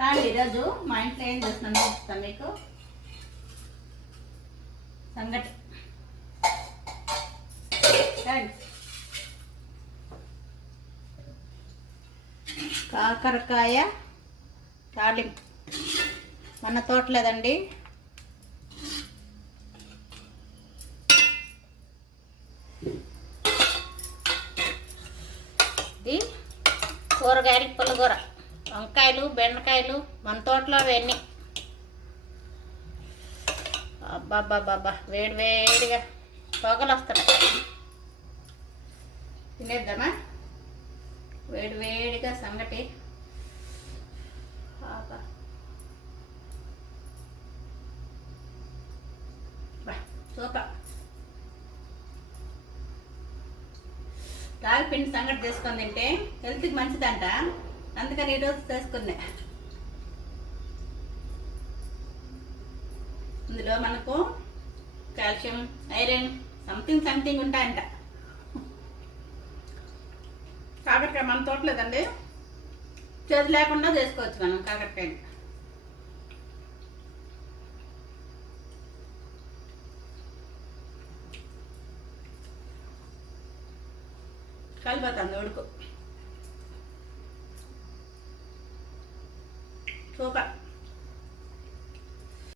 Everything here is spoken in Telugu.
కానీ ఈరోజు మా ఇంట్లో ఏం చేస్తున్నాను చూపిస్తాను మీకు. సంగటి కాకరకాయ తాలింపు. మన తోటలేదండి, ఇది కూరగాయలు పుల్లగూర, వంకాయలు బెండకాయలు మన తోటలో అవన్నీ. అబ్బాబ్బాబ్బా వేడి వేడిగా పొగలు వస్తున్నాయి. తినేద్దామా? వేడి వేడిగా సంగటి. సూపర్. రాగి పిండి సంగటి చేసుకొని తింటే హెల్త్కి మంచిదంట, అందుకని ఈరోజు చేసుకున్నా. ఇందులో మనకు కాల్షియం, ఐరన్ సంథింగ్ ఉంటాయంట. కాకరకాయ మన తోటలేదండి, చేతి లేకుండా చేసుకోవచ్చు మనం కాకరకాయని. కలిపోతుంది ఉడుకు. సూపర్.